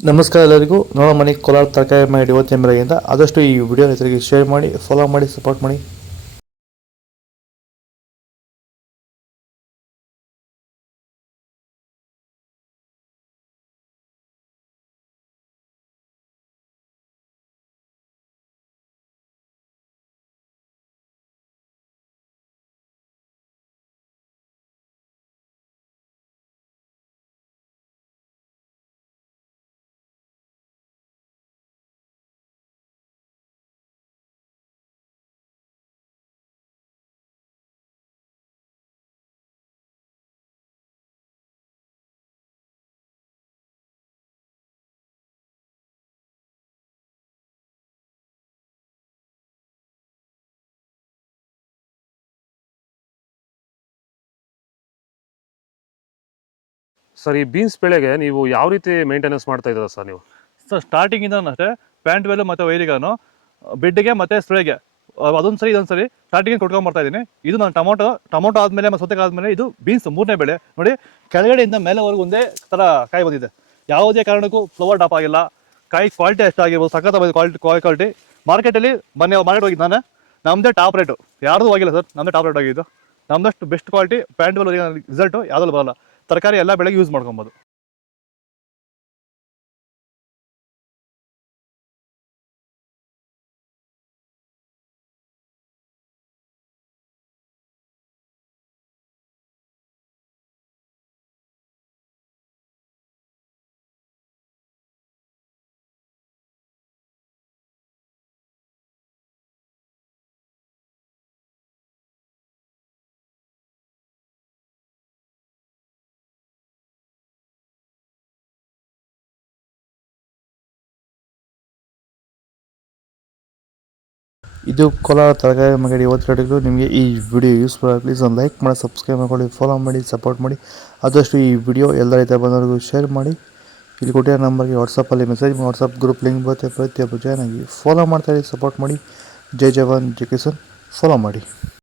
ನಮಸ್ಕಾರ ಎಲ್ಲರಿಗೂ. ನೋಡೋ ಮನೆ ಕೋಲಾರ ತರಕಾರಿ ಮಾಡಿ ಇವತ್ತಿನ ಬೆಳಗ್ಗೆಯಿಂದ ಆದಷ್ಟು ಈ ವಿಡಿಯೋ ರೈತರಿಗೆ ಶೇರ್ ಮಾಡಿ, ಫಾಲೋ ಮಾಡಿ, ಸಪೋರ್ಟ್ ಮಾಡಿ. ಸರ್, ಈ ಬೀನ್ಸ್ ಬೆಳೆಗೆ ನೀವು ಯಾವ ರೀತಿ ಮೇಂಟೆನೆನ್ಸ್ ಮಾಡ್ತಾ ಇದ್ದೀರಾ ಸರ್ ನೀವು? ಸರ್ ಸ್ಟಾರ್ಟಿಂಗಿಂದ ಅಷ್ಟೇ ಪ್ಯಾಂಟ್ ವೆಲ್ ಮತ್ತು ವೈರಿಗಾನು ಬೆಡ್ಗೆ ಮತ್ತು ಸ್ಪ್ರೇಗೆ ಅದೊಂದು ಸರಿ ಇದೊಂದು ಸರಿ ಸ್ಟಾರ್ಟಿಂಗ್ ಕೊಟ್ಕೊಂಡ್ಬರ್ತಾ ಇದ್ದೀನಿ. ಇದು ನಾನು ಟೊಮೊಟೊ ಆದಮೇಲೆ ಮತ್ತು ಸೌತೆಕಾಯಿ ಆದಮೇಲೆ ಇದು ಬೀನ್ಸ್ ಮೂರನೇ ಬೆಳೆ. ನೋಡಿ, ಕೆಳಗಡೆಯಿಂದ ಮೇಲೆವರೆಗೂ ಒಂದೇ ಥರ ಕಾಯಿ ಬಂದಿದೆ. ಯಾವುದೇ ಕಾರಣಕ್ಕೂ ಫ್ಲವರ್ ಟಾಪ್ ಆಗಿಲ್ಲ. ಕಾಯಿ ಕ್ವಾಲಿಟಿ ಎಷ್ಟಾಗಿರ್ಬೋದು, ಸಖತ್ ಕ್ವಾಲಿಟಿ. ಮಾರ್ಕೆಟಲ್ಲಿ ಮಾರ್ಕೆಟ್ ಹೋಗಿದ್ದು ನಾನು, ನಮ್ಮದೇ ಟಾಪ್ ರೇಟು, ಯಾರ್ದು ಆಗಿಲ್ಲ ಸರ್, ನಮ್ಮದೇ ಟಾಪ್ ರೇಟ್ ಆಗಿದ್ದು. ನಮ್ಮದಷ್ಟು best quality pant well result ಯಾವುದಲ್ಲೂ ಬರಲ್ಲ. ತರಕಾರಿ ಎಲ್ಲ ಬೆಳೆಗೆ ಯೂಸ್ ಮಾಡ್ಕೊಬೋದು. ಇದು ಕೋಲಾರ ತರಕಾರಿ ಮಾಡಿ ಇವತ್ತು ನಿಮಗೆ ಈ ವಿಡಿಯೋ ಯೂಸ್ಫುಲ್ ಆಗಿ ಪ್ಲೀಸ್ ಒಂದು ಲೈಕ್ ಮಾಡಿ, ಸಬ್ಸ್ಕ್ರೈಬ್ ಮಾಡ್ಕೊಳ್ಳಿ, ಫಾಲೋ ಮಾಡಿ, ಸಪೋರ್ಟ್ ಮಾಡಿ. ಆದಷ್ಟು ಈ ವಿಡಿಯೋ ಎಲ್ಲ ರೈತ ಬಂದವರಿಗೂ ಶೇರ್ ಮಾಡಿ. ಇಲ್ಲಿ ಕೊಟ್ಟಿರೋ ನಂಬರ್ಗೆ ವಾಟ್ಸಪ್ಪಲ್ಲಿ ಮೆಸೇಜ್ ಮಾಡಿ, ವಾಟ್ಸಪ್ ಗ್ರೂಪ್ ಲಿಂಕ್ ಬರುತ್ತೆ, ಪ್ರತಿಯೊಬ್ಬರು ಜಾಯ್ನ್ ಆಗಿ ಫಾಲೋ ಮಾಡ್ತಾಯಿರಿ, ಸಪೋರ್ಟ್ ಮಾಡಿ. ಜೈ ಜವಾನ್ ಜೈ ಕಿಸಾನ್, ಫಾಲೋ ಮಾಡಿ.